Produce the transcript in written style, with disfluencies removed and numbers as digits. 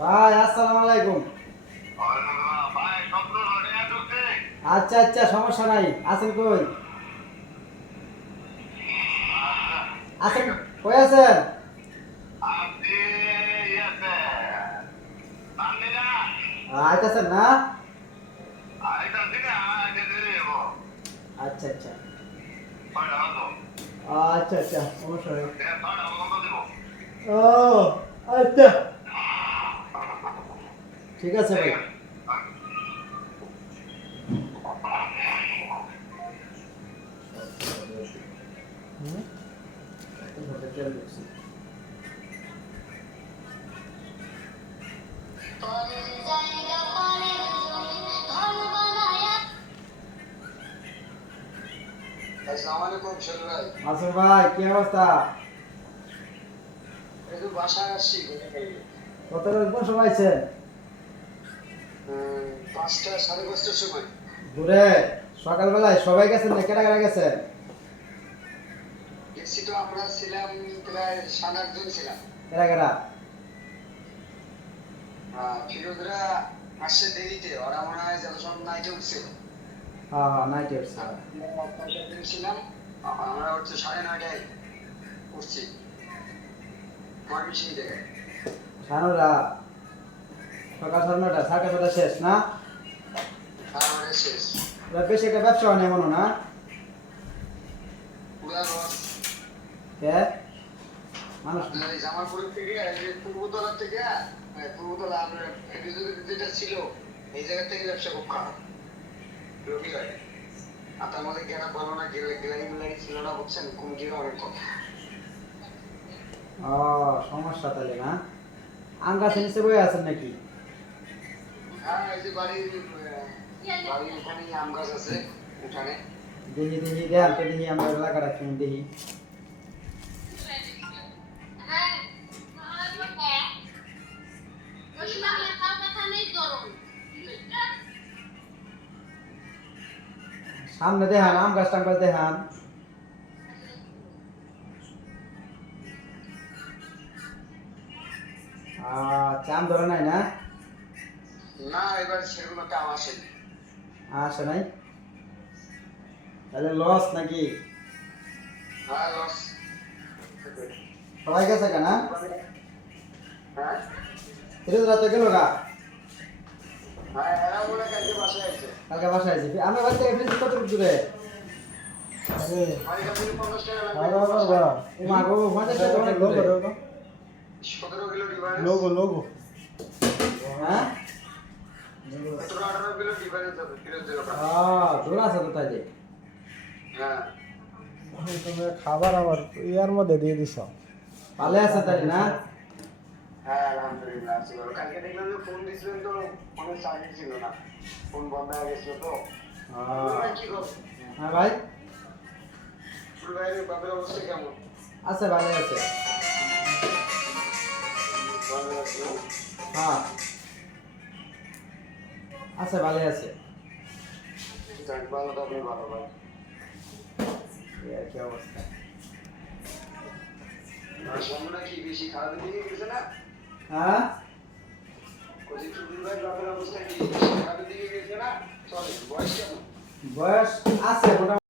ভাই আসসালামু আলাইকুম। ভাই স্বপ্ন নিয়ে ঢুকছে। আচ্ছা আচ্ছা, সমস্যা নাই। আছেন কই? আছেন কই আছেন? আপনি ইয়েতে আপনি না আইতাছেন না? এটা দিনে আগে দিয়ে যাবো। আচ্ছা আচ্ছা ছয়টা হতো আচ্ছা আচ্ছা, সমস্যা নাই। ছয়টা বন্ধ দিব। ও আচ্ছা, ঠিক আছে ঠিক ভাই। আছে। হুম, এভাবে তেল দিচ্ছি। আসসালামু আলাইকুম শরীফ ভাই। আসল ভাই, কি অবস্থা? এই তো বাসায় আসছি ঘুরে গেলে। কত কোন সময় আইছেন? 5টা 5:30টার সময়। ঘুরে সকালবেলায় সবাই গেছেন না কেডা কেডা গেছেন? গেছি তো আমরা ছিলাম প্রায় 7-8 জন ছিলাম। কেডা কেডা? ফিরোজরা আসছে দেরিতে, ওরা মনে হয় যত সব নাইটে উঠছিল। হ্যাঁ হ্যাঁ, নাইট উঠছে। আমরা সাথে ছিলাম, আমরা হচ্ছে 9:30টায় উঠছি ময়মনসিংহ থেকে। সানুরা সকাল 9:30, 9:30 শেষ না? তারপরে শেষ এবার বেশি একটা ব্যবসা হয় না এমনও না? পুরা লস। কে মানুষ? আপনার এই জামালপুরের থেকে এই যে পূর্বতলা থেকে পূর্বতলা আপনার যেটা ছিল এই জায়গা থেকে ব্যবসা খুব খারাপ লোকই হয়। আর তার মধ্যে গেরা ভালো না, গেলারি ছিল না, বুঝছেন, কমিটির অনেক কথা। ও সমস্যা তাহলে না? আম গাছের নিচে বয়ে আছেন নাকি? হ্যাঁ, এই যে বাড়ির ওখানেই আম গাছ আছে উঠানে। দেখি দেখি দেন তো, দেখি আমরা এলাকা রাখি দেখি। সামনে দেখান, আম গাছ টাম গাছ দেখান। আচ্ছা, আম ধরে নাই না? না, এবার সেরকম একটা আম আসেনি। আসে নাই? তাহলে লস নাকি? হ্যাঁ, লস। সবাই গেছে কেনা? হ্যাঁ ফিরোজ রাতে গেল গা? হ্যাঁ, এরা মনে হয় কালকে বাসায় আছে। কালকে বাসায় আছি। আমি বাড়ি থেকে ফিরেছি কত দূরে? বাড়ির কাছে 50 টাকা আরো লাগবে। আরো বা ও মা গো, 50 টাকা অনেক লোগো দূরে। Logo 17 kilo difference. লোগো হ্যাঁ? 17-18 কিলো ডিফারেন্স হবে ফিরোজের ওখানে। দূর আছে তো তাইলে। হ্যাঁ, তুমি খাবার আমার ইয়ার মধ্যে দিয়ে দিছ। ভালো আছে তাইলে না? হ্যাঁ, আলহামদুলিল্লাহ আছি ভালো। কালকে দেখলাম যে ফোন দিছিলেন তো ফোনে চার্জ ছিল না, ফোন বন্ধ হয়ে গেছিল তো। ভাই কি খবর? হ্যাঁ ভাই, ফুল ভাইয়ের বাপের অবস্থা কেমন? আছে ভালো আছে। ভালো আছে। হ্যাঁ আছে, ভালো আছে। যাক, ভালো থাকলে ভালো ভাই। এই আর কি অবস্থা। আর সামনে কি বেশি খারাপের দিকে গেছে না? হ্যাঁ, কোচি ফুল ভাইয়ের বাপের অবস্থা কি বেশি খারাপের দিকে গেছে না? চলে, বয়স কেমন? বয়স আছে মোটামুটি।